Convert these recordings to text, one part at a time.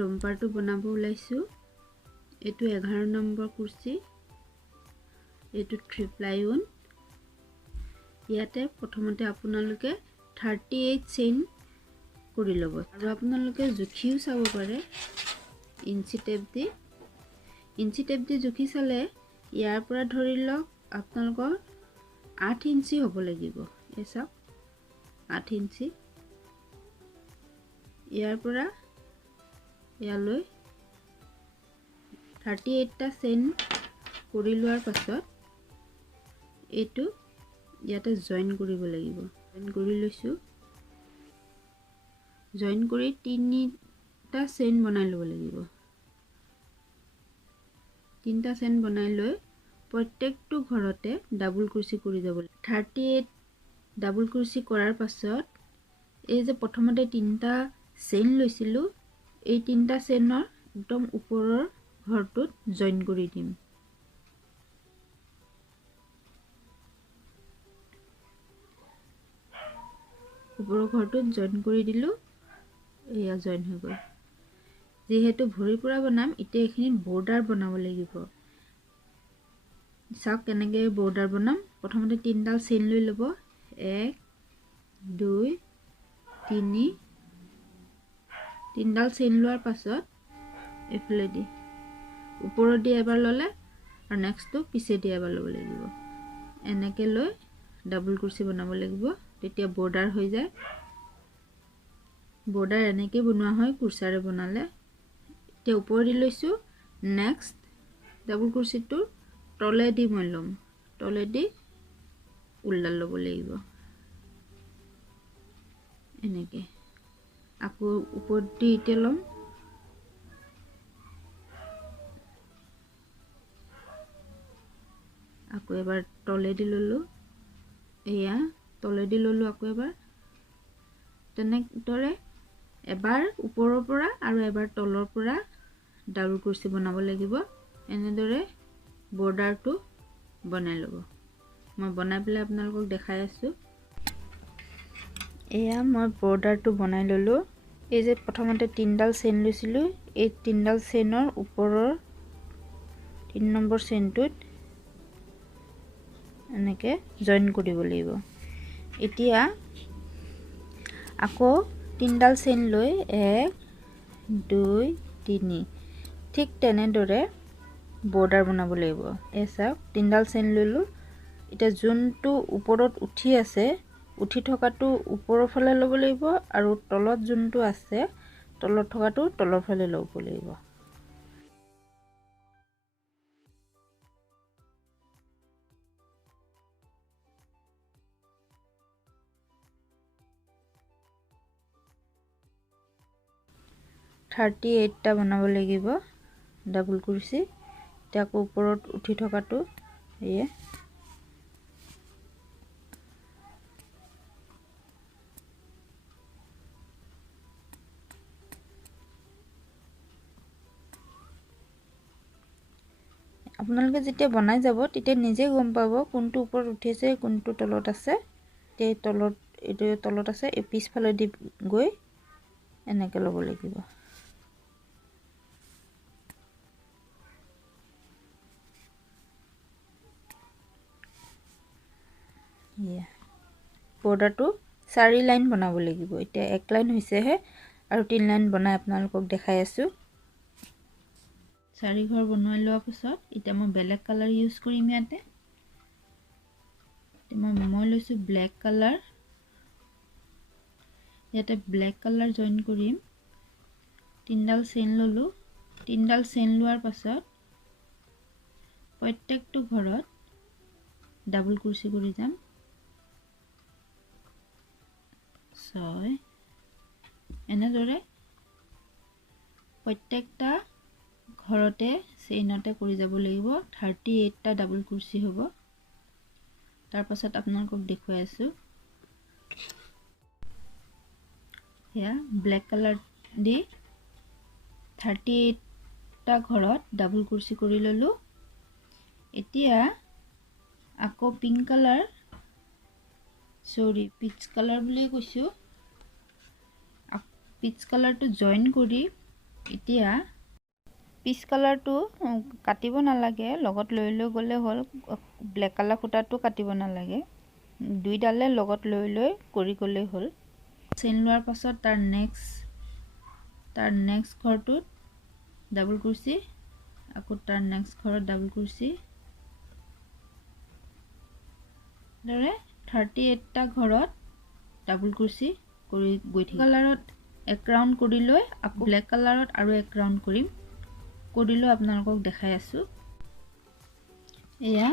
romper বনাব ওলাইছো এটো 11 নম্বৰ কুৰ্চি এটো 3 ply on ইয়াতে প্ৰথমতে আপোনালোকে 38 চেইন কৰি ল'ব আৰু আপোনালোকে জুখিও চাব পাৰে ইঞ্চি টেপ দি জুখি চালে ইয়াৰ পৰা ধৰি লওক আপোনালোকৰ 8 ইঞ্চি হ'ব লাগিব এসা 8 ইঞ্চি ইয়াৰ পৰা ইয়ালৈ 38 টা চেইন কৰি লোৱাৰ পাছত এটো ইয়াতে জয়েন কৰিব লাগিব জয়েন কৰি লৈছো জয়েন কৰি 3টা চেইন বনাই ল'ব লাগিব 3টা চেইন বনাই লৈ প্ৰত্যেকটো ঘৰতে ডাবল কুৰ্চি কৰি যাব 38 ডাবল কুৰ্চি কৰাৰ পাছত এই যে প্ৰথমতে 3টা চেইন লৈছিলো এই 3টা চেইনৰ একদম ওপৰৰ ঘৰটোত জয়েন কৰি দিম ওপৰৰ ঘৰটোত জয়েন কৰি দিলো এয়া জয়েন হৈ গ'ল যেহেতু ভৰি পুৰা বনাম ইতে এখিনি বৰ্ডাৰ বনাব লাগিব চাওক কেনেকৈ বৰ্ডাৰ বনাম প্ৰথমতে 3ডাল চেইন লৈ ল'ব 1 2 3 3ডাল চেইন লোৱাৰ পাছত এফালে দি ওপৰত দি এবাৰ ললে আৰু নেক্সটটো পিছে দি এবাৰ ল'ব লাগিব এনেকে লৈ ডাবল কুৰ্চি বনাব লাগিব তেতিয়া বৰ্ডাৰ হৈ যায় বৰ্ডাৰ এনেকে বনোৱা হয় কুৰ্চাৰে বনালে তে ওপৰ দি লৈছো নেক্সট ডাবল কুৰ্চিটো তলে দি মই লম তলে দি উল্টা ল'ব লাগিব এনেকে আকৌ ওপৰ দি ইতে লম আকৌ এবাৰ তলে দি ললো এয়া তলে দি ললো আকৌ এবাৰ তেনেদৰে এবাৰ ওপৰৰ পৰা আৰু এবাৰ তলৰ পৰা ডাবল কুৰ্চি বনাব লাগিব এনেদৰে বৰ্ডাৰটো বনাই ল'ব মই বনাই পেলাই আপোনালোকক দেখাই আছো এয়া মই বৰ্ডাৰটো বনাই ললো এই যে প্ৰথমতে 3ডাল চেইন লৈছিলো এই 3ডাল চেইনৰ ওপৰৰ 3 নম্বৰ চেইনটোত এনেকে জয়েন কৰিব লাগিব এতিয়া আকৌ 3ডাল চেইন লৈ 1 2 3 ঠিক তেনেদৰে বৰ্ডাৰ বনাব লাগিব এসা 3ডাল চেইন ললো এটা যোনটো ওপৰত উঠি আছে উঠি থকাটো ওপৰৰ ফালে ল'ব লাগিব আৰু তলত যোনটো আছে তলত থকাটো তলৰ ফালে ল'ব লাগিব থাৰ্টি 8টা বনাব লাগিব ডাবল কুৰ্চি তাক ওপৰত উঠি থকাটো এয়ে আপোনালোকে যেতিয়া বনাই যাব তেতিয়া নিজে গম পাব কোনটো ওপৰত উঠিছে কোনটো তলত আছে তে তলত এটো তলত আছে এই পিছফালে দি গৈ এনেকে ল'ব লাগিব বৰ্ডাৰটো 4 লাইন বনাব লাগিব এতিয়া এক লাইন হৈছে হে আৰু 3 লাইন বনাই আপোনালোকক দেখাই আছো 4 ঘৰ বনাই লোৱাৰ পিছত এতিয়া মই বেলেগ কালাৰ ইউজ কৰিম ইয়াতে মই লৈছো ব্ল্যাক কালাৰ ইয়াতে ব্ল্যাক কালাৰ জয়েন কৰিম 3ডাল চেইন ললো 3ডাল চেইন লোৱাৰ পাছত প্ৰত্যেকটো ঘৰত ডাবল কুৰ্চি কৰি যাম 6 এনেদৰে প্ৰত্যেকটা ঘৰতে চেইনতে কৰি যাব লাগিব 38টা ডাবল কুৰ্চি হ'ব তাৰ পাছত আপোনালোকক দেখুৱাই আছো ইয়া ব্ল্যাক কালাৰ দি 38টা ঘৰত ডাবল কুৰ্চি কৰি ললো এতিয়া আকৌ পিংক কালাৰ সৰি পিচ কালাৰ বুলি কৈছো পিচ কালাৰটো জয়েন কৰি এতিয়া পিচ কালাৰটো কাটিব নালাগে, লগত লৈ গ'লে হ'ল। ব্লেক কালাৰ সূতাটো কাটিব নালাগে, দুইডালে লগত লৈ কৰি গ'লেই হ'ল। চেইন লোৱাৰ পাছত তাৰ নেক্সট ঘৰটোত ডাবল কুৰ্চি, আকৌ তাৰ নেক্সট ঘৰত ডাবল কুৰ্চি, দৰে 38টা ঘৰত ডাবল কুৰ্চি কৰি গৈ থাকিম। কালাৰত এক ৰাউণ্ড কৰি লৈ আকৌ ব্লেক কালাৰত আৰু এক ৰাউণ্ড কৰিম। কৰি লৈ আপোনালোকক দেখাই আছোঁ। এয়া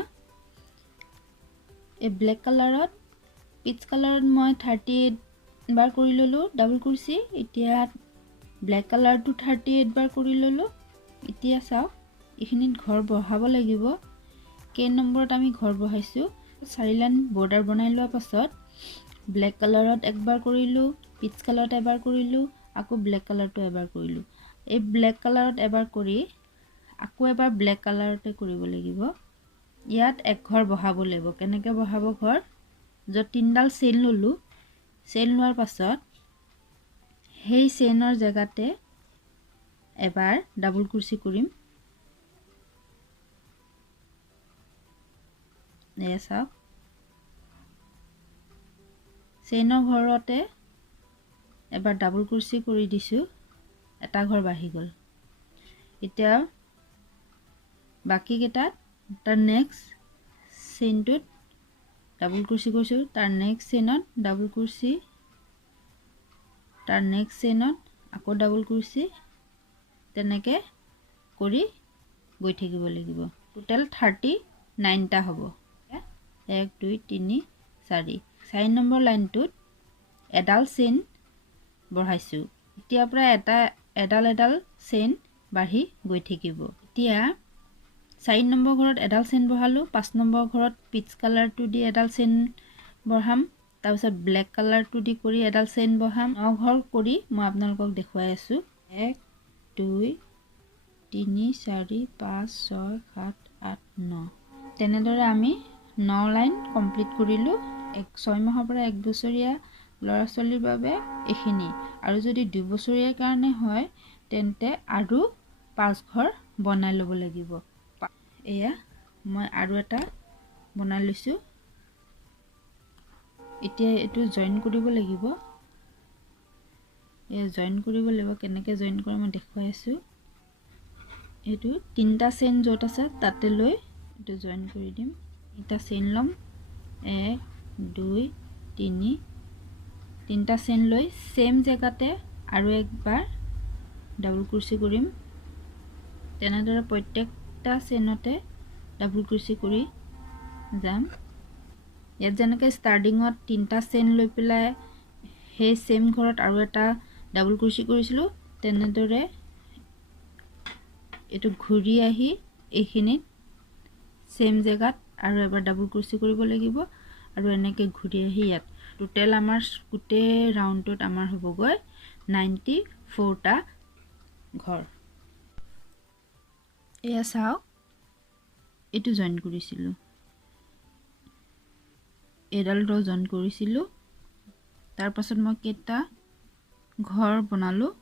এই ব্লেক কালাৰত, পিচ কালাৰত মই 38 বাৰ কৰি ল'লোঁ ডাবল কুৰ্চি। এতিয়া ব্লেক কালাৰটো 38 বাৰ কৰি ল'লোঁ। এতিয়া চাওক, এইখিনিত ঘৰ বহাব লাগিব। কেই নম্বৰত আমি ঘৰ বহাইছোঁ, 4 লাইন বৰ্ডাৰ বনাই লোৱাৰ পাছত ব্লেক কালাৰত একবাৰ কৰিলোঁ, পিচ কালাৰত এবাৰ কৰিলোঁ, আকৌ ব্লেক কালাৰটো এবাৰ কৰিলোঁ। এই ব্লেক কালাৰত এবাৰ কৰি আকৌ এবাৰ ব্লেক কালাৰতে কৰিব লাগিব। ইয়াত এক ঘৰ বহাব লাগিব। কেনেকৈ বহাব ঘৰ, য'ত 3ডাল চেইন ল'লোঁ, চেইন লোৱাৰ পাছত সেই চেইনৰ জেগাতে এবাৰ ডাবল কুৰ্চি কৰিম। এয়া চাওক, চেইনৰ ঘৰতে এবাৰ ডাবল কুৰ্চি কৰি দিছোঁ, এটা ঘৰ বাঢ়ি গ'ল। এতিয়া বাকীকেইটাত তাৰ নেক্সট চেইনটোত ডাবল কুৰ্চি কৰিছোঁ, তাৰ নেক্সট চেইনত ডাবল কুৰ্চি, তাৰ নেক্সট চেইনত আকৌ ডাবল কুৰ্চি, তেনেকৈ কৰি গৈ থাকিব লাগিব। টোটেল 39টা হ'ব। 1 2 3 4 4 নম্বৰ লাইনটোত এডাল চেইন বঢ়াইছোঁ। এতিয়াৰ পৰা এডাল চেইন বাঢ়ি গৈ থাকিব। এতিয়া 4 নম্বৰ ঘৰত এডাল চেইন বঢ়ালোঁ, 5 নম্বৰ ঘৰত পিচ কালাৰটো দি এডাল চেইন বঢ়াম, তাৰপিছত ব্লেক কালাৰটো দি কৰি এডাল চেইন বঢ়াম। 9 ঘৰ কৰি মই আপোনালোকক দেখুৱাই আছোঁ। 1 2 3 4 5 6 7 8 9। তেনেদৰে আমি 9 লাইন কমপ্লিট কৰিলোঁ। 6 মাহৰ পৰা 1 বছৰীয়া ল'ৰা ছোৱালীৰ বাবে এইখিনি, আৰু যদি 2 বছৰীয়াৰ কাৰণে হয় তেন্তে আৰু 5 ঘৰ বনাই ল'ব লাগিব। এয়া মই আৰু এটা বনাই লৈছোঁ। এতিয়া এইটো জইন কৰিব লাগিব। জইন কৰিব লাগিব। কেনেকৈ জইন কৰে মই দেখুৱাই আছোঁ। এইটো 3টা চেইন য'ত আছে তাতে লৈ এইটো জইন কৰি দিম। এটা চেইন ল'ম, 1 2 3, 3টা চেইন লৈ চেম জেগাতে আৰু একবাৰ ডাবল কুৰ্চি কৰিম। তেনেদৰে প্ৰত্যেকটা চেইনতে ডাবল কুৰ্চি কৰি যাম। ইয়াত যেনেকৈ ষ্টাৰ্টিঙত 3টা চেইন লৈ পেলাই সেই চেম ঘৰত আৰু এটা ডাবল কুৰ্চি কৰিছিলোঁ, তেনেদৰে এইটো ঘূৰি আহি এইখিনিত চেম জেগাত আৰু এবাৰ ডাবল কুৰ্চি কৰিব লাগিব, আৰু এনেকৈ ঘূৰি আহি ইয়াত। টোটেল আমাৰ গোটেই ৰাউণ্ডটোত আমাৰ হ'বগৈ 94টা ঘৰ। এয়া চাওক, এইটো জইন কৰিছিলোঁ, এইডালটো জইন কৰিছিলোঁ। তাৰপাছত মই কেইটা ঘৰ বনালোঁ,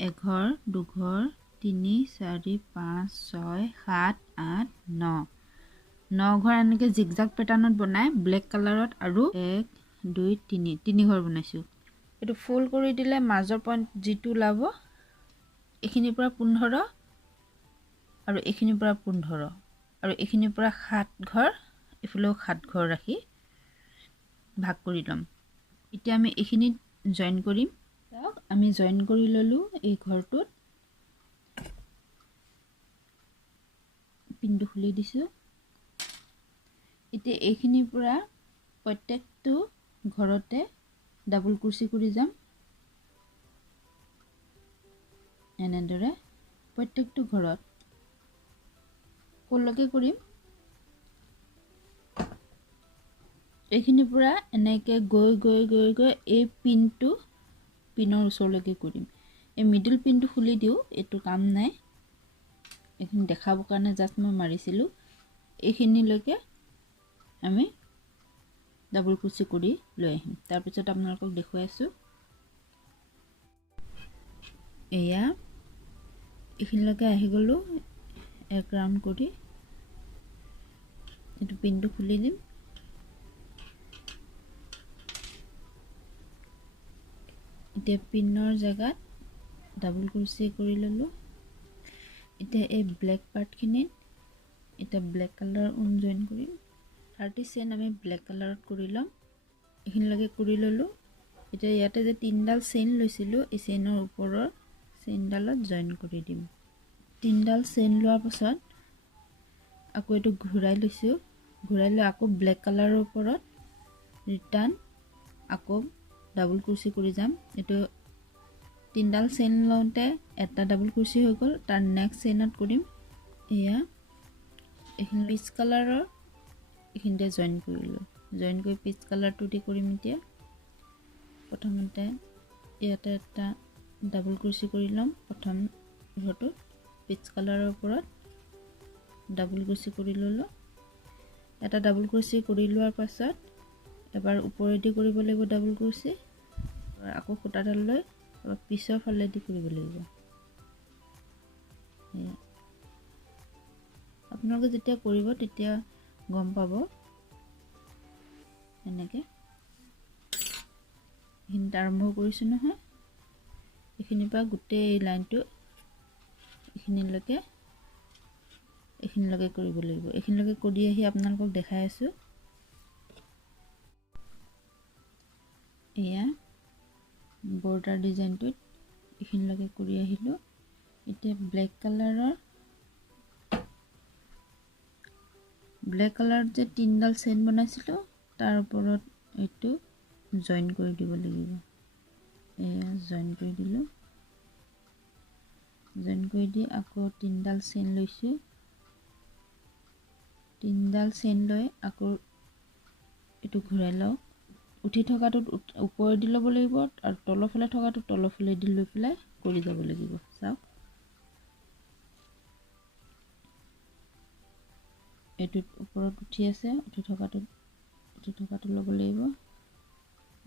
1 ঘৰ 2 ঘৰ 3 4 5 6 7 8 9 ঘৰ এনেকৈ জিগজাগ পেটাৰ্ণত বনাই ব্লেক কালাৰত আৰু 1 2 3 ঘৰ বনাইছোঁ। এইটো ফুল কৰি দিলে মাজৰ পইণ্ট যিটো ওলাব, এইখিনিৰ পৰা 15 আৰু এইখিনিৰ পৰা 15 আৰু এইখিনিৰ পৰা 7 ঘৰ, এইফালেও 7 ঘৰ ৰাখি ভাগ কৰি ল'ম। এতিয়া আমি এইখিনিত জইন কৰিম। চাওক, আমি জইন কৰি ল'লোঁ। এই ঘৰটোত পিনটো খুলি দিছোঁ। এতিয়া এইখিনিৰ পৰা প্ৰত্যেকটো ঘৰতে ডাবল কুৰ্চি কৰি যাম। এনেদৰে প্ৰত্যেকটো ঘৰত ক'লৈকে কৰিম, এইখিনিৰ পৰা এনেকৈ গৈ গৈ গৈ গৈ এই পিনৰ ওচৰলৈকে কৰিম। এই মিডিল পিনটো খুলি দিওঁ, এইটো কাম নাই, এইখিনি দেখাবৰ কাৰণে জাষ্ট মই মাৰিছিলোঁ। এইখিনিলৈকে আমি ডাবল কুৰ্চি কৰি লৈ আহিম। তাৰপিছত আপোনালোকক দেখুৱাই আছোঁ। এয়া এইখিনিলৈকে আহি গ'লো এক ৰাউণ্ড কৰি এইটো পিনটো খুলি দিম এতিয়া পিনৰ জায়গাত ডাবল ক্ৰোচে কৰি ললো এতিয়া এই ব্ল্যাক পাৰ্টখিনিত এটা ব্ল্যাক কালাৰ উন জয়েন কৰিম 30 চেইন আমি ব্ল্যাক কালাৰত কৰি লম এইখিনিলৈকে কৰি ললো এতিয়া ইয়াতে যে তিনডাল চেইন লৈছিলো এই চেইনৰ ওপৰৰ চেইনডালত জয়েন কৰি দিম তিনডাল চেইন লোৱাৰ পাছত আকৌ এটো ঘূৰাই লৈছো ঘূৰাই লৈ আকৌ ব্ল্যাক কালাৰৰ ওপৰত ৰিটাৰ্ন আকৌ ডাবল ক্ৰোচে কৰি যাম এটো তিনডাল চেইন লওঁতে এটা ডাবল ক্ৰোচে হৈ গ'ল তাৰ নেক্সট চেইনত কৰিম এয়া এইখিনি পিচ কালাৰৰ এইখিনিতে জয়েন কৰিলো জয়েন কৰি পিচ কালাৰটো দি কৰিম এতিয়া প্ৰথমতে ইয়াতে এটা ডাবল ক্ৰোচে কৰি লম প্ৰথম ৰটো পিচ কালাৰৰ ওপৰত ডাবল ক্ৰোচে কৰি ললো এটা ডাবল ক্ৰোচে কৰি লোৱাৰ পাছত এবাৰ ওপৰেদি কৰিব লাগিব ডাবল ক্ৰোচে আকৌ খুটাডাল লৈ পিছৰ ফালে দি কৰিব লাগিব আপোনালোকে যেতিয়া কৰিব তেতিয়া গম পাব এনেকে এইখিনি আৰম্ভ কৰিছো নহয় এইখিনিৰ পৰা গোটেই লাইনটো এইখিনিলৈকে কৰিব লাগিব এইখিনিলৈকে কৰি আহি আপোনালোকক দেখাই আছো এয়া বৰ্ডাৰ ডিজাইনটো এইখিনিলৈকে কৰি আহিলো এতিয়া ব্ল্যাক কালাৰত যে তিনডাল চেইন বনাইছিলো তাৰ ওপৰত এইটো জয়েন কৰি দিব লাগিব এয়া জয়েন কৰি দিলো জয়েন কৰি দি আকৌ তিনডাল চেইন লৈছো তিনডাল চেইন লৈ আকৌ এটো ঘূৰাই লও উঠি থকাটো ওপৰে দি ল'ব লাগিব আৰু তলৰ ফালে থকাটো তলৰ ফালে দি লৈ পেলাই কৰি যাব লাগিব চাওক এটো ওপৰত উঠি আছে উঠি থকাটো ল'ব লাগিব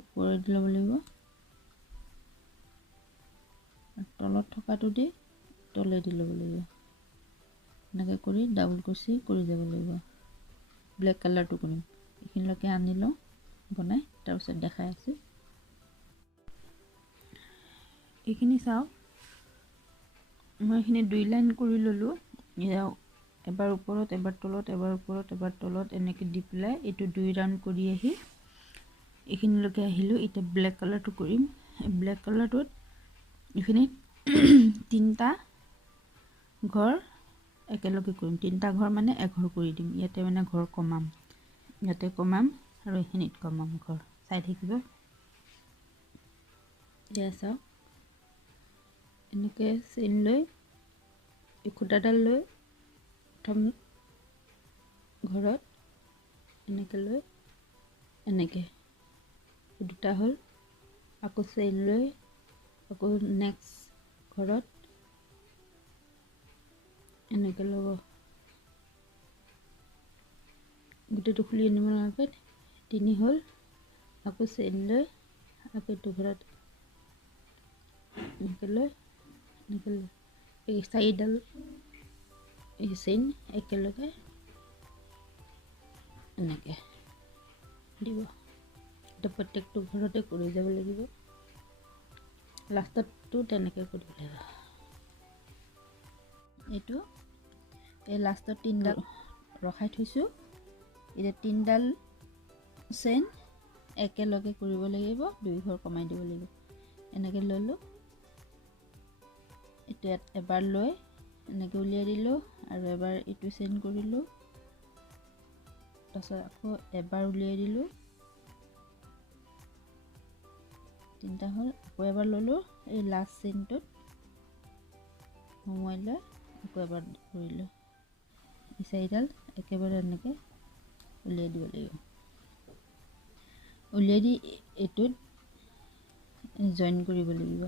ওপৰে দি ল'ব লাগিব আৰু তলত থকাটো দি তলে দি ল'ব লাগিব এনেকৈ কৰি ডাবল ক্ৰোচে কৰি যাব লাগিব ব্ল্যাক কালাৰটো কৰিম এইখিনিলৈকে আনি লওঁ বনাই তাৰ পিছত দেখাই আছো এইখিনি চাওক মই এইখিনি দুই লাইন কৰি ললো এবাৰ ওপৰত এবাৰ তলত এবাৰ ওপৰত এবাৰ তলত এনেকৈ দি পেলাই এইটো দুই ৰাউণ্ড কৰি আহি এইখিনিলৈকে আহিলো এতিয়া ব্ল্যাক কালাৰটো কৰিম ব্ল্যাক কালাৰটোত এইখিনি তিনটা ঘৰ একেলগে কৰিম তিনটা ঘৰ মানে এঘৰ কৰি দিম ইয়াতে মানে ঘৰ কমাম ইয়াতে কমাম আৰু এইখিনিত কমাম ঘৰ চাই থাকিব দিয়া চাওক এনেকৈ চেইন লৈ এই খুটাডাল লৈ প্ৰথম ঘৰত এনেকৈ লৈ এনেকৈ দুটা হ'ল আকৌ চেইন লৈ আকৌ নেক্সট ঘৰত এনেকৈ ল'ব গোটেইটো খুলি আনিব নালাগে তিনি হ'ল আকৌ চেইন লৈ আকৌ এইটো ঘৰত এনেকৈ লৈ এই চাৰিডাল এই চেইন একেলগে এনেকৈ দিব এটা প্ৰত্যেকটো ঘৰতে কৰি যাব লাগিব লাষ্টতটো তেনেকৈ কৰিব লাগিব এইটো এই লাষ্টত তিনডাল ৰখাই থৈছো এতিয়া তিনডাল চেইন একেলগে কৰিব লাগিব দুই ঘৰ কমাই দিব লাগিব এনেকৈ ললো এতিয়া এবাৰ লৈ এনেকৈ উলিয়াই দিলো আৰু এবাৰ ইটো চেইন কৰিলো তাৰপিছত আকৌ এবাৰ উলিয়াই দিলো তিনটা হ'ল আকৌ এবাৰ ললো এই লাষ্ট চেইনটোত সোমোৱাই লৈ আকৌ এবাৰ কৰিলো এই চাৰিডাল একেবাৰে এনেকৈ উলিয়াই দিব লাগিব উলিয়াই দি এইটোত জয়েন কৰিব লাগিব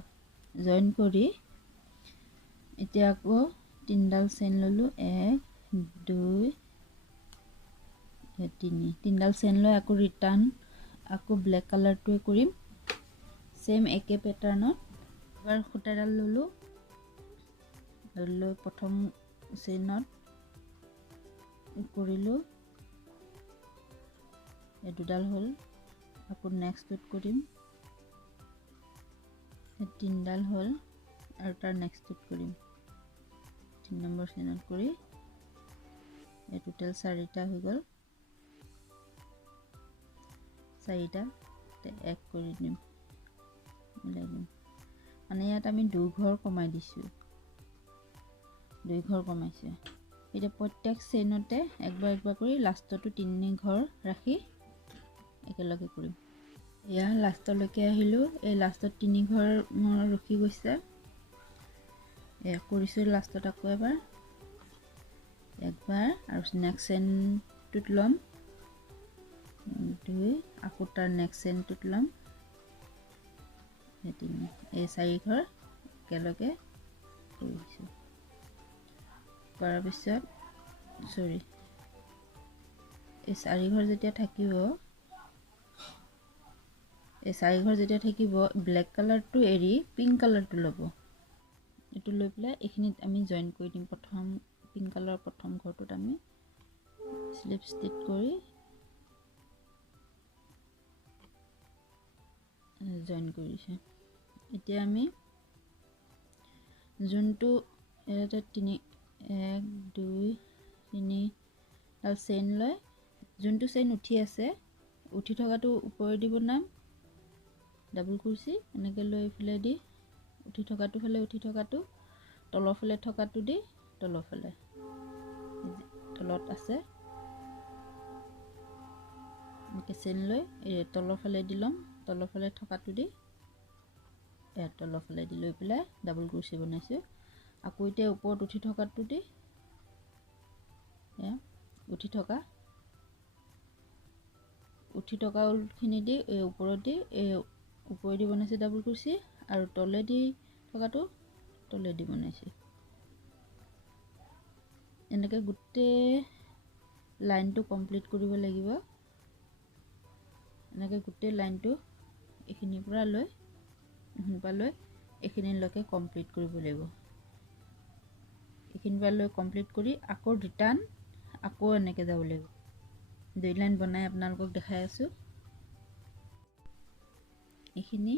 জয়েন কৰি এতিয়া আকৌ তিনডাল চেইন ললো 1 2 তিনডাল চেইন লৈ আকৌ ৰিটাৰ্ন আকৌ ব্ল্যাক কালাৰটোৱে কৰিম সেম একে প্যাটাৰ্নত এবাৰ খুটাডাল ললো লৈ প্ৰথম চেইনত কৰিলোঁ, এই দুডাল হ'ল। আকৌ নেক্সটটোত কৰিম, এই তিনিডাল হ'ল আৰু তাৰ নেক্সটটোত কৰিম। 3 নম্বৰ চেইনত কৰি এই টোটেল 4টা হৈ গ'ল। 4টা এক কৰি দিম, মিলাই দিম। মানে ইয়াত আমি 2 ঘৰ কমাই দিছোঁ, 2 ঘৰ কমাইছোঁ। এতিয়া প্ৰত্যেক চেইনতে একবাৰ কৰি লাষ্টতো 3 ঘৰ ৰাখি একেলগে কৰিম। এয়া লাষ্টলৈকে আহিলোঁ, এই লাষ্টত 3 ঘৰ মোৰ ৰখি গৈছে। এয়া কৰিছোঁ লাষ্টত আকৌ একবাৰ আৰু নেক্সট চেইনটোত ল'ম 2, আকৌ তাৰ নেক্সট চেইনটোত ল'ম এই 3, এই 4 ঘৰ একেলগে কৰিছোঁ। কৰাৰ পিছত এই 4 ঘৰ যেতিয়া থাকিব, ব্লেক কালাৰটো এৰি পিংক কালাৰটো ল'ব। এইটো লৈ পেলাই এইখিনিত আমি জইন কৰি দিম। প্ৰথম পিংক কালাৰৰ প্ৰথম ঘৰটোত আমি স্লিপ ষ্টিচ কৰি জইন কৰিছোঁ। এতিয়া আমি যোনটো 1 2 3 ডাল চেইন লৈ যোনটো চেইন উঠি আছে, উঠি থকাটো ওপৰেদি বনাম ডাবল কুৰ্চি, এনেকৈ লৈ এইফালে দি উঠি থকাটো তলৰ ফালে থকাটো দি তলৰ ফালে তলত আছে এনেকৈ চেইন লৈ তলৰ ফালে দি ল'ম, তলৰ ফালে থকাটো দি তলৰ ফালে দি লৈ পেলাই ডাবল কুৰ্চি বনাইছোঁ। আকৌ এতিয়া ওপৰত উঠি থকাটো দি উঠি থকা ঊলখিনি দি এই ওপৰেদি বনাইছোঁ ডাবল কুৰ্চি, আৰু তলেদি থকাটো তলেদি বনাইছোঁ। এনেকৈ গোটেই লাইনটো কমপ্লিট কৰিব লাগিব। এনেকৈ গোটেই লাইনটো এইখিনিৰ পৰা লৈ এইখিনিলৈকে কমপ্লিট কৰিব লাগিব। এইখিনিৰ পৰা লৈ কমপ্লিট কৰি আকৌ ৰিটাৰ্ণ আকৌ এনেকৈ যাব লাগিব। 2 লাইন বনাই আপোনালোকক দেখাই আছোঁ। এইখিনি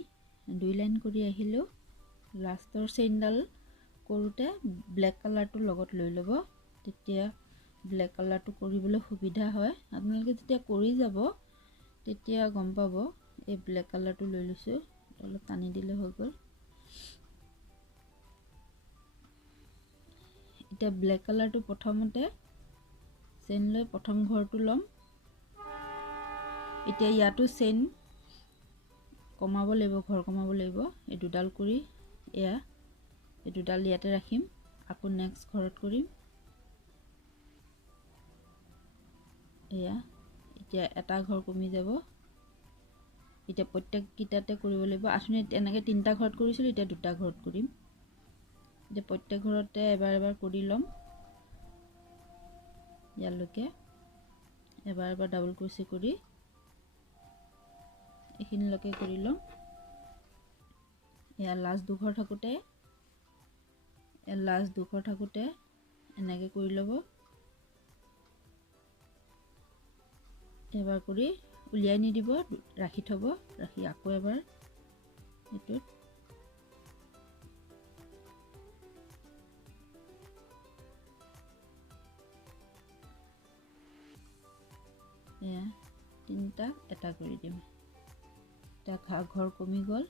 2 লাইন কৰি আহিলোঁ। লাষ্টৰ চেইনডাল কৰোঁতে ব্লেক কালাৰটো লগত লৈ ল'ব, তেতিয়া ব্লেক কালাৰটো কৰিবলৈ সুবিধা হয়। আপোনালোকে যেতিয়া কৰি যাব তেতিয়া গম পাব। এই ব্লেক কালাৰটো লৈ লৈছোঁ, অলপ টানি দিলে হৈ গ'ল। এতিয়া ব্লেক কালাৰটো প্ৰথমতে চেইন লৈ প্ৰথম ঘৰটো ল'ম। এতিয়া ইয়াতো চেইন কমাব লাগিব, ঘৰ কমাব লাগিব। এই দুডাল কৰি এই দুডাল ইয়াতে ৰাখিম, আকৌ নেক্সট ঘৰত কৰিম। এতিয়া এটা ঘৰ কমি যাব। এতিয়া প্ৰত্যেককেইটাতে কৰিব লাগিব। আঁচনি এনেকৈ 3টা ঘৰত কৰিছিলোঁ, এতিয়া 2টা ঘৰত কৰিম। এতিয়া প্ৰত্যেক ঘৰতে এবাৰ কৰি ল'ম। ইয়ালৈকে এবাৰ ডাবল কুৰ্চি কৰি এইখিনিলৈকে কৰি ল'ম। এয়া লাষ্ট 2 ঘৰ থাকোঁতে এনেকৈ কৰি ল'ব। এবাৰ কৰি উলিয়াই নিদিব, ৰাখি থ'ব, ৰাখি আকৌ এবাৰ এইটোত এয়া 3টা এটা কৰি দিম। এতিয়া ঘৰ কমি গ'ল।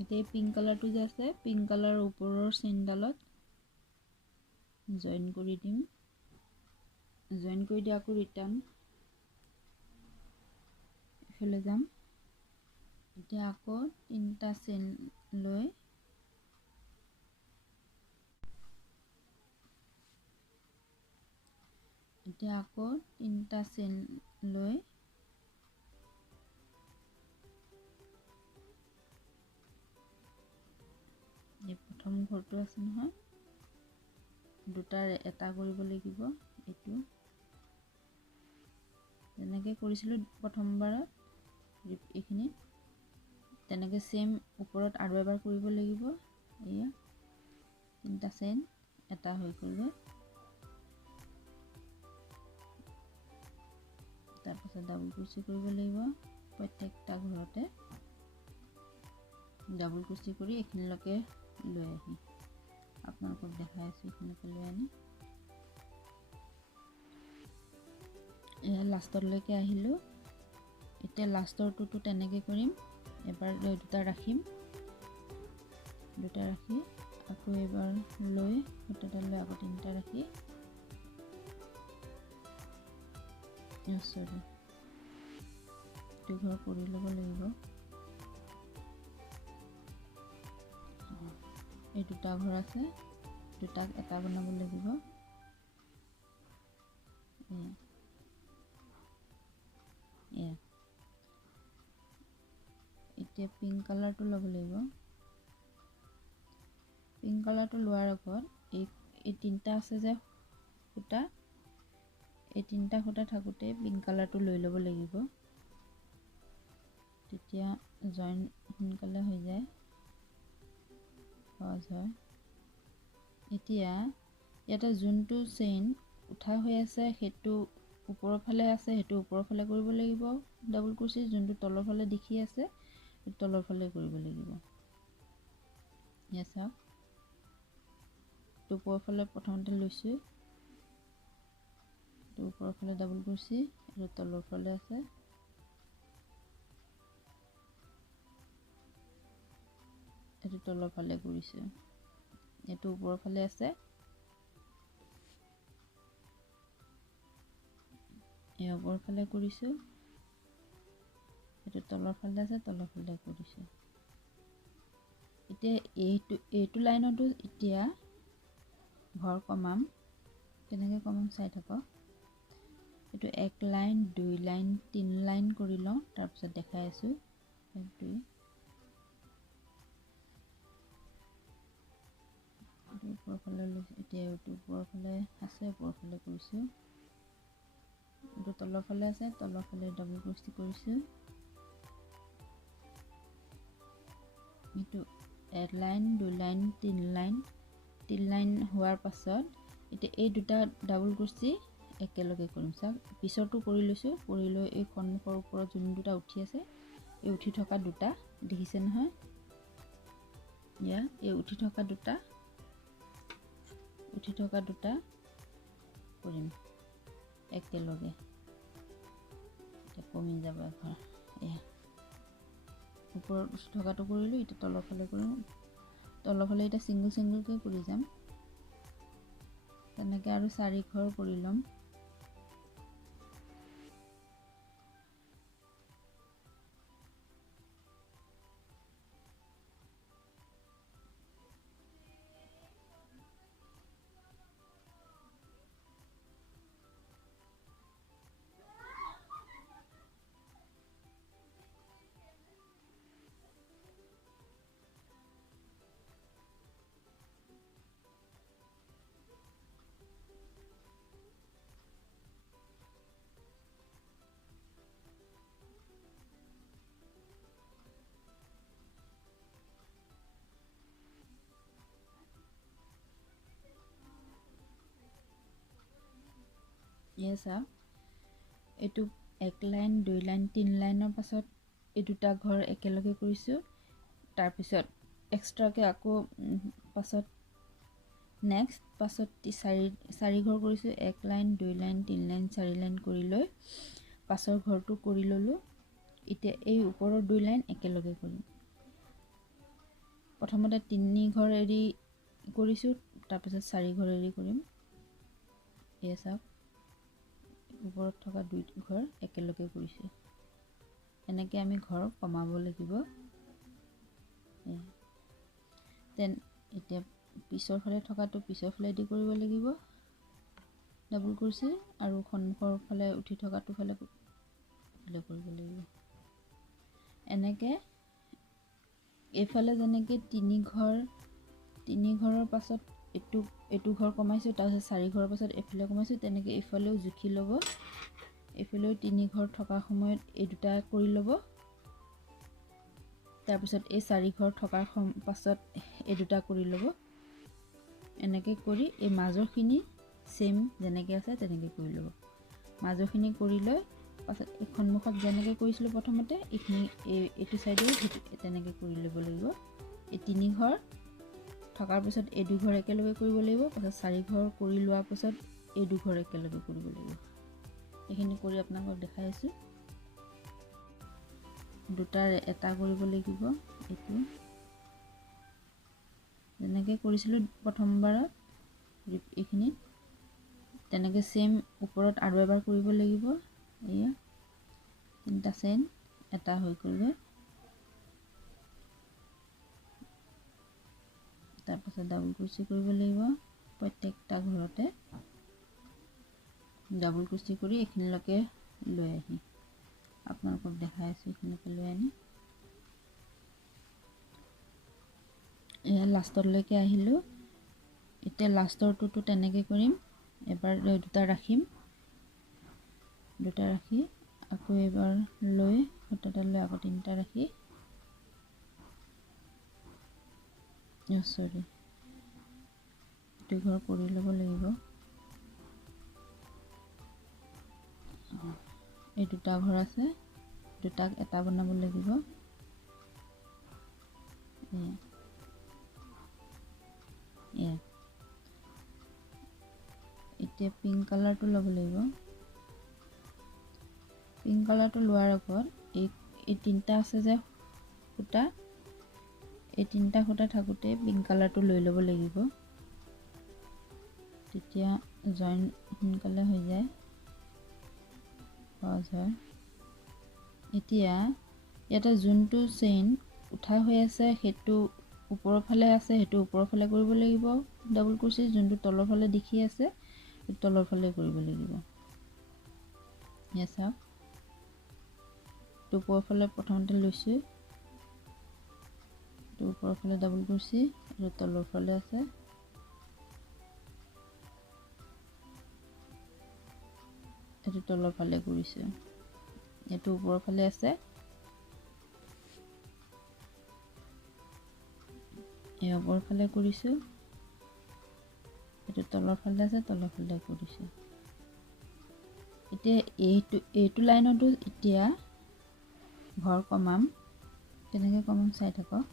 এতিয়া পিংক কালাৰটো যে আছে, পিংক কালাৰৰ ওপৰৰ চেইনডালত জইন কৰি দিম। জইন কৰি দি আকৌ ৰিটাৰ্ণ এইফালে যাম। এতিয়া আকৌ 3টা চেইন লৈ এই প্ৰথম ঘৰটো আছে নহয়, 2টাৰ এটা কৰিব লাগিব। এইটো যেনেকৈ কৰিছিলোঁ প্ৰথমবাৰত এইখিনিত, তেনেকৈ চেম ওপৰত আৰু এবাৰ কৰিব লাগিব। এয়া তিনটা চেইন এটা হৈ গ'ল তাৰপিছত ডাবল ক্ৰোচি কৰিব লাগিব প্ৰত্যেকটা ঘৰতে ডাবল ক্ৰোচি কৰি এখিনিলৈকে লৈ আহি আপোনালোকক দেখাই আছো এখিনিলৈকে লৈ আনি লাষ্টলৈকে আহিলো এতিয়া লাষ্টৰটো তেনেকৈ কৰিম এবাৰ দুটা ৰাখিম দুটা ৰাখি আকৌ এবাৰ লৈ দুটা লৈ আকৌ তিনিটা ৰাখি সৰি দুঘৰ কৰি ল'ব লাগিব এই দুটা ঘৰ আছে দুটাক এটা বনাব লাগিব এতিয়া পিংক কালাৰটো ল'ব লাগিব পিংক কালাৰটো লোৱাৰ আগত এই তিনিটা আছে যে সূতা এই তিনিটা সূতা থাকোঁতে পিংক কালাৰটো লৈ ল'ব লাগিব তেতিয়া জইন সোনকালে হৈ যায় সহজ হয় এতিয়া ইয়াতে যোনটো চেইন উঠা হৈ আছে সেইটো ওপৰৰ ফালে আছে সেইটো ওপৰৰ ফালে কৰিব লাগিব ডাবল ক্ৰোচি যোনটো তলৰ ফালে দেখি আছে সেইটো তলৰ ফালে কৰিব লাগিব চাওক ওপৰৰ ফালে প্ৰথমতে লৈছোঁ ওপৰৰ ফালে ডাবল ক্ৰোচি আৰু তলৰ ফালে আছে এইটো তলৰ ফালে কৰিছোঁ এইটো ওপৰৰ ফালে আছে এই ওপৰৰ ফালে কৰিছোঁ এইটো তলৰ ফালে আছে তলৰ ফালে কৰিছোঁ এতিয়া এইটো লাইনতো এতিয়া ঘৰ কমাম কেনেকৈ কমাম চাই থাকক এইটো এক লাইন দুই লাইন তিন লাইন কৰি লওঁ তাৰপিছত দেখাই আছোঁ ওপৰৰ ফালে লৈছোঁ এতিয়া এইটো ওপৰৰ ফালে আছে ওপৰৰ ফালে কৰিছোঁ এইটো তলৰ ফালে আছে তলৰ ফালে ডাবল ক্ৰোচি কৰিছোঁ এইটো এক লাইন দুই লাইন তিন লাইন হোৱাৰ পাছত এতিয়া এই দুটা ডাবল ক্ৰোচি একেলগে কৰিম চাওক পিছৰটো কৰি লৈছোঁ কৰি লৈ এই সন্মুখৰ ওপৰত যোন দুটা উঠি আছে এই উঠি থকা দুটা দেখিছে নহয় এই উঠি থকা দুটা কৰিম একেলগে এতিয়া কমি যাব এঘৰ ওপৰত উঠি থকাটো কৰিলোঁ এতিয়া তলৰ ফালে কৰিম তলৰ ফালে এতিয়া ছিংগলকৈ কৰি যাম তেনেকৈ আৰু 4 ঘৰ কৰি ল'ম চাওক এইটো এক লাইন দুই লাইন তিন লাইনৰ পাছত এই দুটা ঘৰ একেলগে কৰিছোঁ তাৰপিছত এক্সট্ৰাকৈ আকৌ পাছত চাৰি ঘৰ কৰিছোঁ এক লাইন দুই লাইন তিন লাইন 4 লাইন কৰি লৈ পাছৰ ঘৰটো কৰি ল'লোঁ এতিয়া এই ওপৰৰ 2 লাইন একেলগে কৰিম প্ৰথমতে 3 ঘৰ এৰি কৰিছোঁ তাৰপিছত 4 ঘৰ এৰি কৰিম চাওক ওপৰত থকা 2 ঘৰ একেলগে কৰিছোঁ এনেকৈ আমি ঘৰ কমাব লাগিব এতিয়া পিছৰ ফালে থকাটো পিছৰ ফালে দি কৰিব লাগিব ডাবল ক্ৰোচি আৰু সন্মুখৰ ফালে উঠি থকাটো ফালে কৰিব লাগিব এনেকৈ এইফালে যেনেকৈ 3 ঘৰৰ পাছত এইটো ঘৰ কমাইছোঁ তাৰপিছত 4 ঘৰৰ পাছত এইফালে কমাইছোঁ তেনেকৈ এইফালেও জুখি ল'ব এইফালেও 3 ঘৰ থকা সময়ত এই দুটা কৰি ল'ব তাৰপিছত এই 4 ঘৰ থকাৰ পাছত এই দুটা কৰি ল'ব এনেকৈ কৰি এই মাজৰখিনি সেম যেনেকৈ আছে তেনেকৈ কৰি ল'ব মাজৰখিনি কৰি লৈ পাছত এই সন্মুখত যেনেকৈ কৰিছিলোঁ প্ৰথমতে এইখিনি এইটো সাইডে তেনেকৈ কৰি ল'ব লাগিব এই তিনি ঘৰ থকাৰ পিছত এই দুঘৰ একেলগে কৰিব লাগিব পাছত চাৰি ঘৰ কৰি লোৱাৰ পিছত এই দুঘৰ একেলগে কৰিব লাগিব এইখিনি কৰি আপোনালোকক দেখাই আছো দুটাৰ এটা কৰিব লাগিব এইটো যেনেকৈ কৰিছিলোঁ প্ৰথমবাৰত এইখিনি তেনেকৈ সেম ওপৰত আৰু এবাৰ কৰিব লাগিব এয়া তিনটা চেইন এটা হৈ গ'লগৈ তাৰপাছত ডাবল ক্ৰোচেট কৰিব লাগিব প্ৰত্যেকটা ঘৰতে ডাবল ক্ৰোচেট কৰি এইখিনিলৈকে লৈ আহি আপোনালোকক দেখাই আছো এইখিনিলৈকে লৈ আনি এয়া লাষ্টলৈকে আহিলোঁ এতিয়া লাষ্টৰটোতো তেনেকৈ কৰিম এবাৰ দুটা ৰাখিম দুটা ৰাখি আকৌ এবাৰ লৈ সূতাডাল লৈ আকৌ তিনিটা ৰাখি সৰি দুই ঘৰ কৰি ল'ব লাগিব এই দুটা ঘৰ আছে দুটাক এটা বনাব লাগিব এতিয়া পিংক কালাৰটো ল'ব লাগিব পিংক কালাৰটো লোৱাৰ আগত এই তিনটা আছে যে সূতা এই তিনটা সূতা থাকোঁতে পিংক কালাৰটো লৈ ল'ব লাগিব তেতিয়া জইন সোনকালে হৈ যায় সহজ হয় এতিয়া ইয়াতে যোনটো চেইন উঠা হৈ আছে সেইটো ওপৰৰ ফালে আছে সেইটো ওপৰৰ ফালে কৰিব লাগিব ডাবল ক্ৰোচেট যোনটো তলৰ ফালে দেখি আছে তলৰ ফালে কৰিব লাগিব ইয়া চাওক ওপৰৰ ফালে প্ৰথমতে লৈছোঁ ওপৰৰ ফালে ডাবল ক্ৰোচেট আৰু তলৰ ফালে আছে এইটো তলৰ ফালে কৰিছোঁ এইটো ওপৰৰ ফালে আছে এই ওপৰৰ ফালে কৰিছোঁ এইটো তলৰ ফালে আছে তলৰ ফালে কৰিছোঁ এতিয়া এইটো লাইনতো এতিয়া ঘৰ কমাম কেনেকৈ কমাম চাই থাকক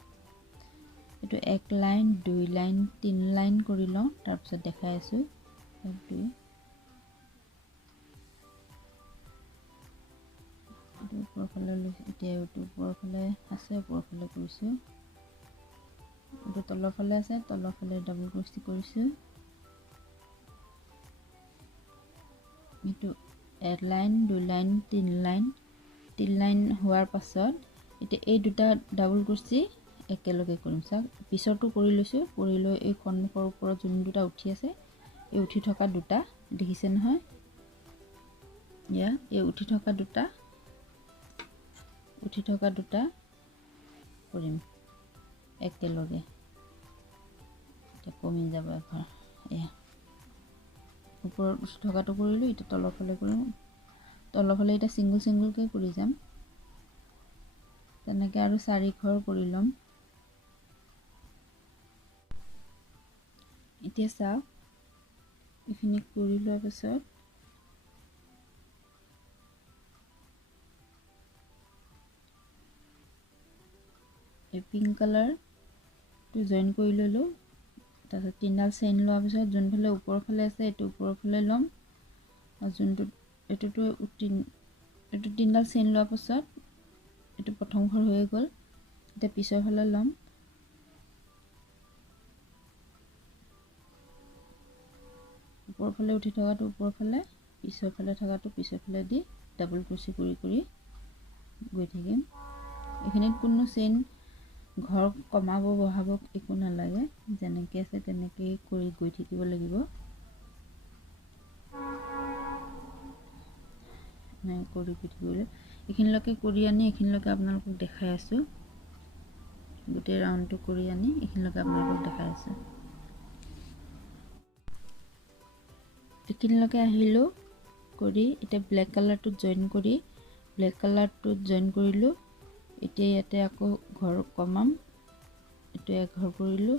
এইটো এক লাইন দুই লাইন তিনি লাইন কৰি লওঁ তাৰপিছত দেখাই আছোঁ ওপৰৰ ফালে এতিয়া এইটো ওপৰৰ ফালে আছে ওপৰৰ ফালে কৰিছোঁ এইটো তলৰ ফালে আছে তলৰ ফালে ডাবল ক্ৰোচেট কৰিছোঁ এইটো এক লাইন দুই লাইন তিনি লাইন হোৱাৰ পাছত এতিয়া এই দুটা ডাবল ক্ৰোচেট একেলগে কৰিম চাওক পিছৰটো কৰি লৈছোঁ কৰি লৈ এই সন্মুখৰ ওপৰত যোন দুটা উঠি আছে এই উঠি থকা দুটা দেখিছে নহয় ইয়া এই উঠি থকা দুটা কৰিম একেলগে এতিয়া কমি যাব এঘৰ এয়া ওপৰত উঠি থকাটো কৰিলোঁ এতিয়া তলৰ ফালে কৰিম তলৰ ফালে এতিয়া চিংগলকৈ কৰি যাম তেনেকৈ আৰু চাৰি ঘৰ কৰি ল'ম এতিয়া চাওক এইখিনি কৰি লোৱাৰ পাছত এই পিংক কালাৰটো জইন কৰি ল'লোঁ তাৰপিছত তিনিডাল চেইন লোৱাৰ পিছত যোনফালে ওপৰৰ ফালে আছে এইটো ওপৰৰ ফালে ল'ম আৰু যোনটো এইটো তিনিডাল চেইন লোৱাৰ পাছত এইটো প্ৰথম ঘৰ হৈ গ'ল এতিয়া পিছৰ ফালে ল'ম ওপৰৰ ফালে উঠি থকাটো ওপৰৰ ফালে পিছৰ ফালে থকাটো পিছৰ ফালে দি ডাবল ক্ৰোচেট কৰি গৈ থাকিম এইখিনিত কোনো চেইন ঘৰ কমাব বঢ়াব একো নালাগে যেনেকৈ আছে তেনেকৈ কৰি গৈ থাকিব লাগিব কৰি গৈ থাকিবলৈ এইখিনিলৈকে কৰি আনি এইখিনিলৈকে আপোনালোকক দেখাই আছোঁ গোটেই ৰাউণ্ডটো কৰি আনি এইখিনিলৈকে আপোনালোকক দেখাই আছোঁ এইখিনিলৈকে আহিলোঁ কৰি এতিয়া ব্লেক কালাৰটোত জইন কৰিলোঁ এতিয়া ইয়াতে আকৌ ঘৰ কমাম এইটো এক ঘৰ কৰিলোঁ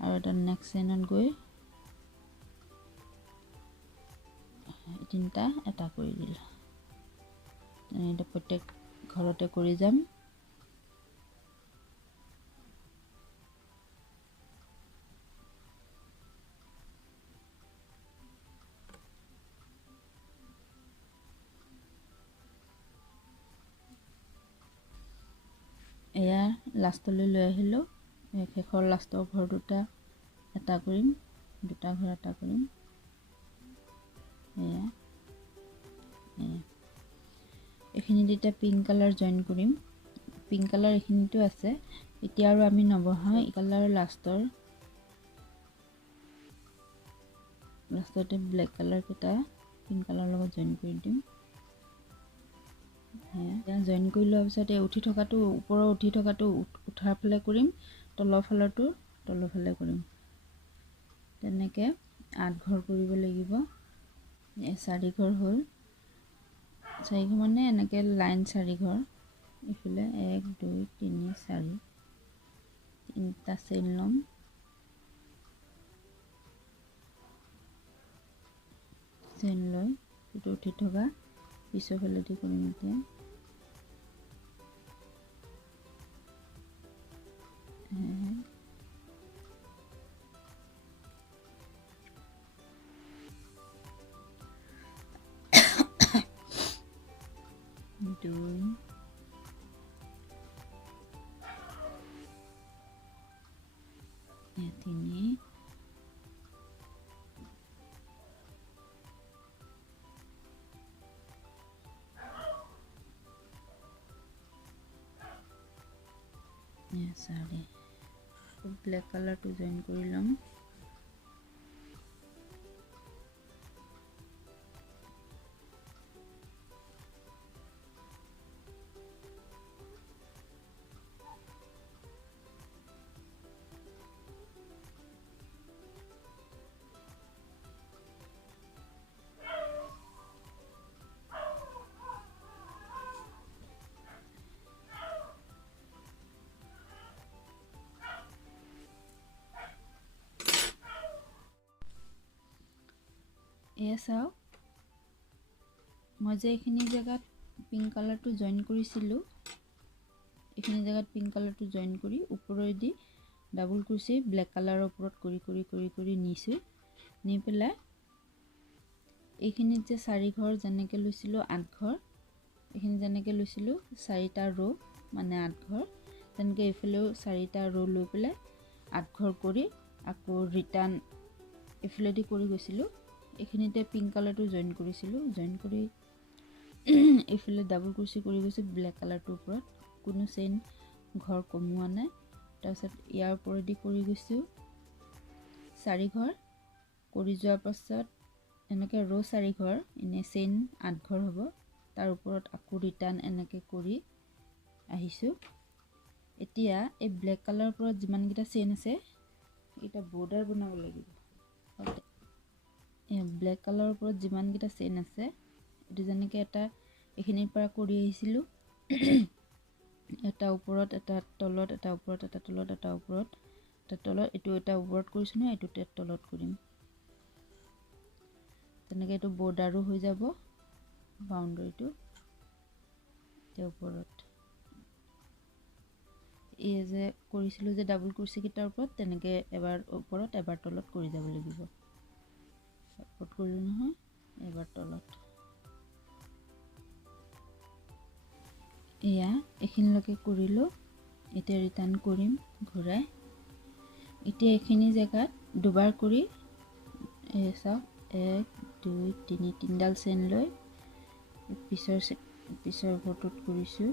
আৰু আৰু এটা নেক্সট চেইনত গৈ তিনিটা এটা কৰি দিলোঁ। এটা প্ৰত্যেক ঘৰতে কৰি যাম। এয়া লাষ্টলৈ লৈ আহিলোঁ। শেষৰ লাষ্টৰ ঘৰ দুটা এটা কৰিম, দুটা ঘৰ এটা কৰিম। এয়া এইখিনিত এতিয়া পিংক কালাৰ জইন কৰিম। পিংক কালাৰ এইখিনিতো আছে, এতিয়া আৰু আমি নবহাওঁ। এই কালাৰ লাষ্টতে ব্লেক কালাৰ কেইটা পিংক কালাৰৰ লগত জইন কৰি দিম। জইন কৰি লোৱাৰ পিছত এই উঠি থকাটো ওপৰৰ উঠি থকাটো উঠাৰ ফালে কৰিম, তলৰ ফালৰটো তলৰ ফালে কৰিম। তেনেকৈ 8 ঘৰ কৰিব লাগিব। 4 ঘৰ হ'ল। 4 ঘৰ মানে এনেকৈ লাইন 4 ঘৰ। এইফালে 1 2 3 4 তিনিটা চেইন ল'ম। চেইন লৈ সেইটো উঠি থকা পিছৰ ফালেদি কৰিম। এতিয়া দুই তিনি চাৰি। ব্লেক কালাৰটো জইন কৰি ল'ম। এয়া চাওক, মই যে এইখিনি জেগাত পিংক কালাৰটো জইন কৰিছিলোঁ, এইখিনি জেগাত পিংক কালাৰটো জইন কৰি ওপৰেদি ডাবল ক্ৰোচেট ব্লেক কালাৰৰ ওপৰত কৰি কৰি কৰি কৰি নিছোঁ। নি পেলাই এইখিনিত যে 4 ঘৰ যেনেকৈ লৈছিলোঁ 8 ঘৰ, এইখিনি যেনেকৈ লৈছিলোঁ 4টা ৰ' মানে 8 ঘৰ, তেনেকৈ এইফালেও 4টা ৰ' লৈ পেলাই 8 ঘৰ কৰি আকৌ ৰিটাৰ্ণ এইফালেদি কৰি গৈছিলোঁ। এইখিনিতে পিংক কালাৰটো জইন কৰিছিলোঁ। জইন কৰি এইফালে ডাবল ক্ৰোচেট কৰি গৈছোঁ ব্লেক কালাৰটোৰ ওপৰত, কোনো চেইন ঘৰ কমোৱা নাই। তাৰপিছত ইয়াৰ ওপৰেদি কৰি গৈছোঁ 4 ঘৰ কৰি যোৱাৰ পাছত এনেকৈ ৰ' 4 ঘৰ, এনে চেইন 8 ঘৰ হ'ব। তাৰ ওপৰত আকৌ ৰিটাৰ্ণ এনেকৈ কৰি আহিছোঁ। এতিয়া এই ব্লেক কালাৰৰ ওপৰত যিমানকেইটা চেইন আছে এইকেইটা বৰ্ডাৰ বনাব লাগিব। ব্লেক কালাৰৰ ওপৰত যিমানকেইটা চেইন আছে, এইটো যেনেকৈ এটা এইখিনিৰ পৰা কৰি আহিছিলোঁ, এটা ওপৰত এটা তলত, এটা ওপৰত এটা তলত, এটা ওপৰত এটা তলত, এইটো এটা ওপৰত কৰিছোঁ নহয়, এইটো তলত কৰিম। তেনেকৈ এইটো বৰ্ডাৰো হৈ যাব বাউণ্ডাৰীটো। এতিয়া ওপৰত এই যে কৰিছিলোঁ যে ডাবল ক্ৰোচেটকেইটাৰ ওপৰত, তেনেকৈ এবাৰ ওপৰত এবাৰ তলত কৰি যাব লাগিব। ওপৰত কৰিলোঁ নহয়, এবাৰ তলত। এয়া এইখিনিলৈকে কৰিলোঁ। এতিয়া ৰিটাৰ্ণ কৰিম ঘূৰাই। এতিয়া এইখিনি জেগাত দুবাৰ কৰি চাওক 1 2 3 তিনিডাল চেইন লৈ পিছৰ ঘৰটোত কৰিছোঁ।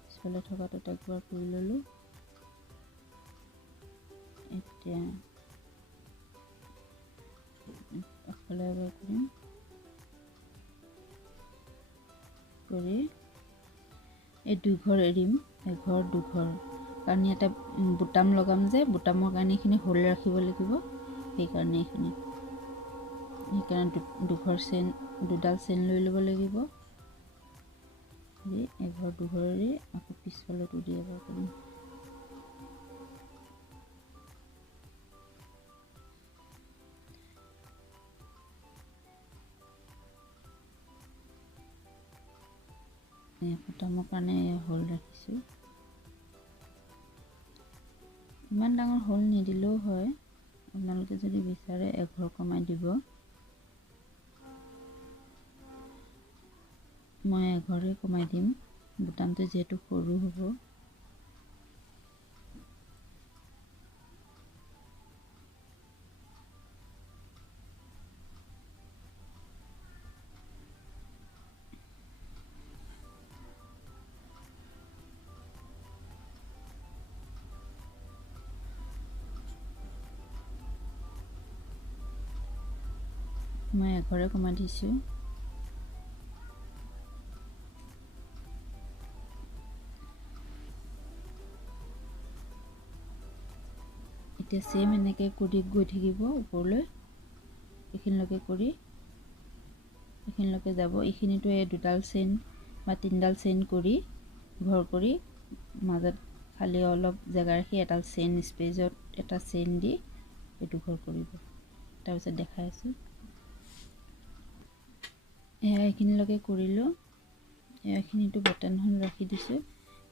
পিছফালে থকাটোত একবাৰ কৰি ল'লোঁ। এতিয়া আগফালে এবাৰ কৰিম, কৰি এই 2 ঘৰ এৰিম, এঘৰ 2 ঘৰ, কাৰণ ইয়াতে বুটাম লগাম যে, বুটামৰ কাৰণে এইখিনি হোল ৰাখিব লাগিব। সেইকাৰণে সেইকাৰণে 2 ঘৰ চেইন, 2ডাল চেইন লৈ ল'ব লাগিব। এঘৰ 2 ঘৰ এৰি আকৌ পিছফালে দি এবাৰ কৰিম। বুটামৰ কাৰণে হোল ৰাখিছোঁ। ইমান ডাঙৰ হোল নিদিলেও হয়, আপোনালোকে যদি বিচাৰে এঘৰ কমাই দিব। মই এঘৰে কমাই দিম, বুটামটো যিহেতু সৰু হ'ব। মই এঘৰে কমাই দিছোঁ। এতিয়া সেম এনেকৈ কৰি গৈ থাকিব ওপৰলৈ, এইখিনিলৈকে কৰি এইখিনিলৈকে যাব। এইখিনিতো এই দুডাল চেইন বা তিনিডাল চেইন কৰি ঘৰ কৰি মাজত খালি অলপ জেগা ৰাখি এডাল চেইন স্পেচত এটা চেইন দি এইটো ঘৰ কৰিব। তাৰপিছত দেখাই আছোঁ। এইখিনিলৈকে কৰিলোঁ, এইখিনিতো বটনখন ৰাখি দিছোঁ।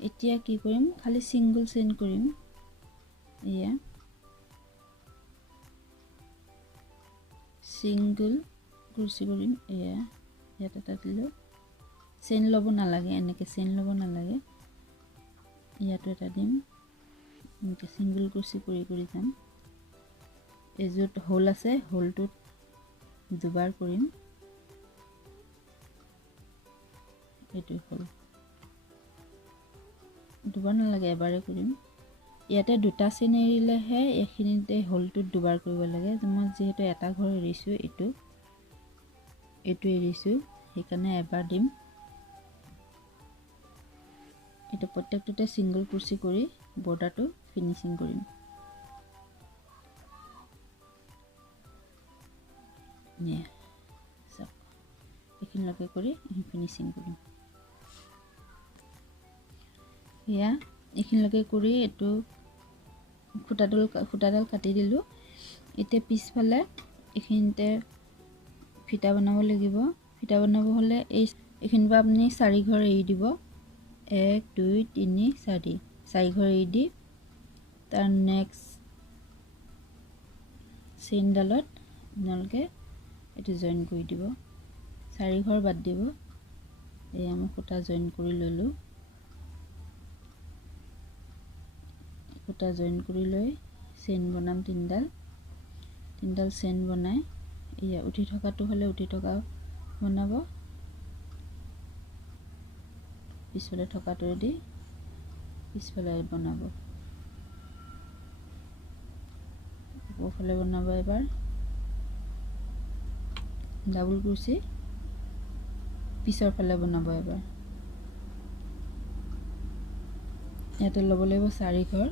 এতিয়া কি কৰিম, খালি ছিংগল চেইন কৰিম। এয়া ছিংগল কুৰ্চি কৰিম। এয়া ইয়াত এটা দিলোঁ, চেইন ল'ব নালাগে, এনেকৈ চেইন ল'ব নালাগে। ইয়াতো এটা দিম, এনেকৈ ছিংগল কুৰ্চি কৰি কৰি যাম। এইযোৰত হোল আছে, হোলটোত দুবাৰ কৰিম। এইটো হ'ল, দুবাৰ নালাগে, এবাৰে কৰিম। ইয়াতে দুটা চেইন এৰিলেহে এইখিনিতে হোলটোত দুবাৰ কৰিব লাগে। মই যিহেতু এটা ঘৰ এৰিছোঁ, এইটো এৰিছোঁ, সেইকাৰণে এবাৰ দিম। এইটো প্ৰত্যেকটোতে ছিংগল কুৰ্চি কৰি বৰ্ডাৰটো ফিনিচিং কৰিম। এইখিনিলৈকে কৰি ফিনিচিং কৰিম। এয়া এইখিনিলৈকে কৰি এইটো সূতাডাল কাটি দিলোঁ। এতিয়া পিছফালে এইখিনিতে ফিটা বনাব লাগিব। ফিটা বনাব হ'লে এইখিনিৰ পৰা আপুনি 4 ঘৰ এৰি দিব। 1 2 3 4 ঘৰ এৰি দি তাৰ নেক্সট চেইনডালত আপোনালোকে এইটো জইন কৰি দিব। 4 ঘৰ বাদ দিব। এয়া মই সূতা জইন কৰি ল'লোঁ। সূতা জইন কৰি লৈ চেইন বনাম তিনিডাল চেইন বনাই, এয়া উঠি থকাটো হ'লে উঠি থকা বনাব, পিছফালে থকাটোৰে দি পিছফালে বনাব, ওপৰফালে বনাব। এবাৰ ডাবল কুৰ্চি পিছৰ ফালে বনাব। এবাৰ ইয়াতে ল'ব লাগিব 4 ঘৰ,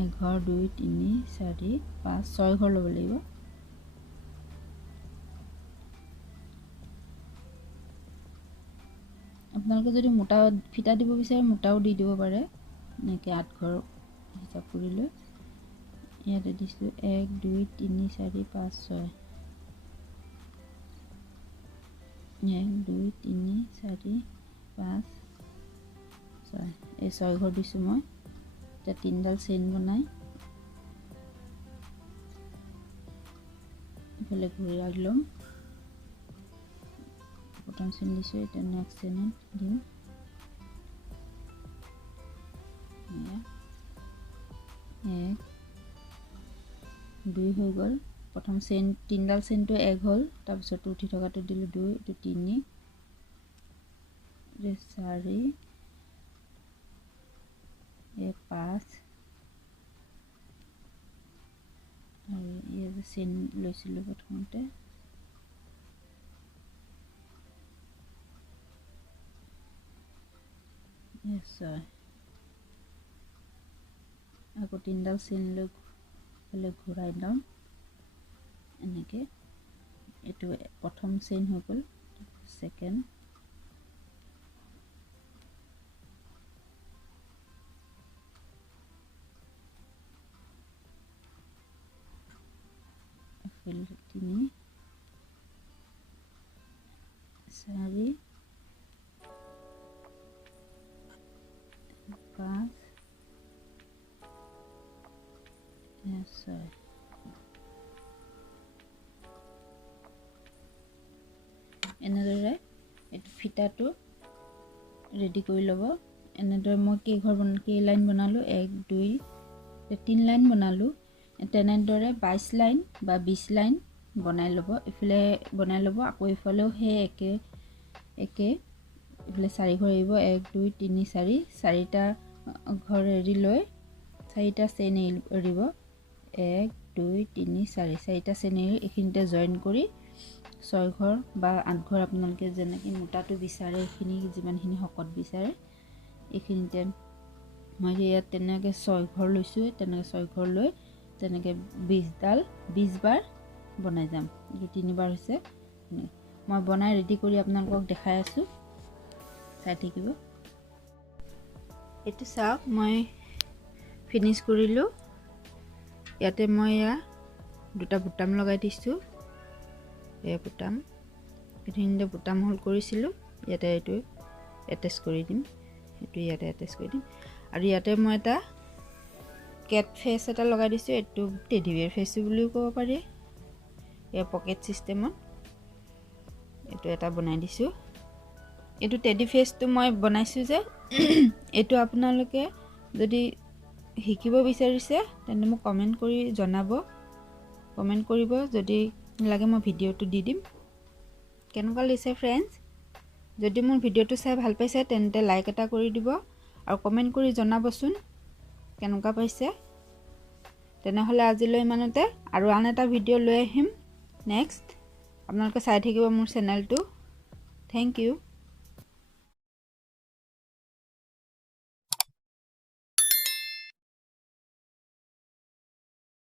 1 ঘৰ 2 3 4 5 6 ঘৰ ল'ব লাগিব। আপোনালোকে যদি মোটা ফিটা দিব বিচাৰে মোটাও দি দিব পাৰে। এনেকৈ 8 ঘৰ হিচাপ কৰি লৈ ইয়াতে দিছোঁ 1 2 3 4 5 6, 1 2 3 4 5 6, এই 6 ঘৰ দিছোঁ মই। এতিয়া 3ডাল চেইন বনাই ইফালে ঘূৰাই ল'ম। প্ৰথম চেইন দিছোঁ, এতিয়া নেক্সট চেইনত দিম। 1 2 হৈ গ'ল। প্ৰথম চেইন 3ডাল চেইনটো 1 হ'ল, তাৰপিছত উঠি থকাটো দিলোঁ 2, এইটো 3, 4, 5 আৰু ইয়াত চেইন লৈছিলোঁ প্ৰথমতে। আকৌ 3ডাল চেইন লৈ ঘূৰাই লওঁ এনেকৈ। এইটো প্ৰথম চেইন হৈ গ'ল, ছেকেণ্ড, তিনি 4 5 6 এনেদৰে এটো ফিটাটো ৰেডি কৰি ল'ব এনেদৰে মই কেই লাইন বনালো 1 2 3 লাইন বনালো তেনেদৰে 22 লাইন বা 20 লাইন বনাই ল'ব ইফালে বনাই ল'ব আকৌ ইফালেও হে একে ইফালে 4 ঘৰ এৰিব 1 2 3 4 চাৰিটা ঘৰ এৰি লৈ চাৰিটা চেইন এৰিব 1 2 3 4 চাৰিটা চেইন এৰি এখিনিতে জয়েন কৰি 6 ঘৰ বা 8 ঘৰ আপোনালোকে যেনেকৈ মোটাটো বিচাৰে এখিনি যিমানখিনি হকত বিচাৰে এখিনিতে মই ইয়াত তেনেকৈ 6 ঘৰ লৈছো তেনেকৈ 6 ঘৰ লৈ তেনেকৈ 20 বাৰ বনাই যাম এই 3 বাৰ হৈছে মই বনাই ৰেডি কৰি আপোনালোকক দেখাই আছো চাই থাকিব এটো চাওক মই ফিনিশ কৰিলো ইয়াতে মই দুটা বুটাম লগাই দিছো এই বুটাম এখিনিতে বুটাম হোল কৰিছিলো ইয়াতে এটো এটাচ কৰি দিম এটো ইয়াতে এটাচ কৰি দিম আৰু ইয়াতে মই এটা কেট ফেস এটা লগাই দিছো এটো টেডি বিয়াৰ ফেস বুলিও ক'ব পাৰি এই পকেট সিস্টেমত এটো এটা বনাই দিছো এটো টেডি ফেসটো মই বনাইছো যে এটো আপোনালোকে যদি শিকিব বিচাৰিছে তেনে মোক কমেন্ট কৰি জনাব কমেন্ট কৰিব যদি লাগে মই ভিডিওটো দি দিম কেনেকুৱা লাগিছে फ्रेंड्स যদি মোৰ ভিডিওটো চাই ভাল পাইছে তেন্তে লাইক এটা কৰি দিব আৰু কমেন্ট কৰি জনাবচোন কেনেকুৱা পাইছে তেনেহলে আজিলৈ ইমানতে আৰু আন এটা ভিডিও লৈ আহিম নেক্সট আপোনালোকে চাই থাকিব মোৰ চেনেলটো থ্যাংক ইউ